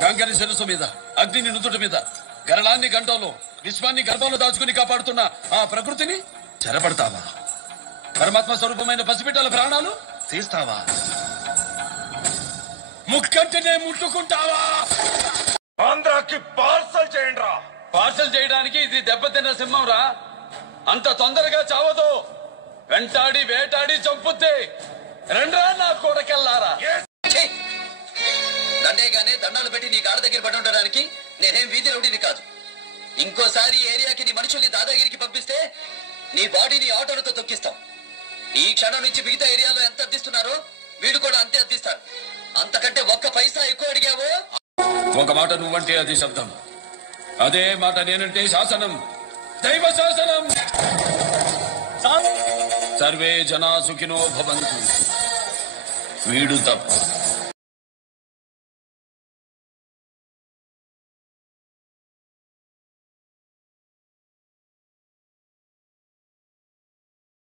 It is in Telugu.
గంగని శిరస్సు మీద, అగ్నిని నుదుటి మీద, గరళాన్ని గంటలో, విశ్వాన్ని గర్భంలో దాచుకుని కాపాడుతున్న ఆ ప్రకృతిని చెరపడతావా? పరమాత్మ స్వరూపమైన పసిబిడ్డల ప్రాణాలు తీస్తావా? ముక్కంటినే ముట్టుకుంటావా? ఆంధ్రాకి పార్సల్ చేయండి రా. పార్సల్ చేయడానికి ఇది దెబ్బతిన్న సింహం రా. అంత తొందరగా చావదు. వెంటాడి వేటాడి చంపుతే రెండ్రా నా కొడకెళ్ళారా. దండేగానే దండాలు పెట్టి నీ కాళ్ళ దగ్గర పడి ఉండడానికి నేనేం వీధి రౌడీని కాదు. ఇంకోసారి ఏరియాకి నీ మనుషుల్ని దాదాగిరికి పంపిస్తే నీ బాడీని ఆటోలతో తొక్కిస్తాం. ఈ క్షణం నుంచి మిగతా ఏరియాలో ఎంత అద్దిస్తున్నారో వీడు కూడా అంతే అద్దిస్తాడు. అంతకంటే ఒక్క పైసా ఎక్కువ అడిగావో. ఒక మాట నువ్వంటే అది శబ్దం, అదే మాట నేనంటే శాసనం, దైవ శాసనం. సర్వే జనా సుఖినో భవంతు. వీడు తప్ప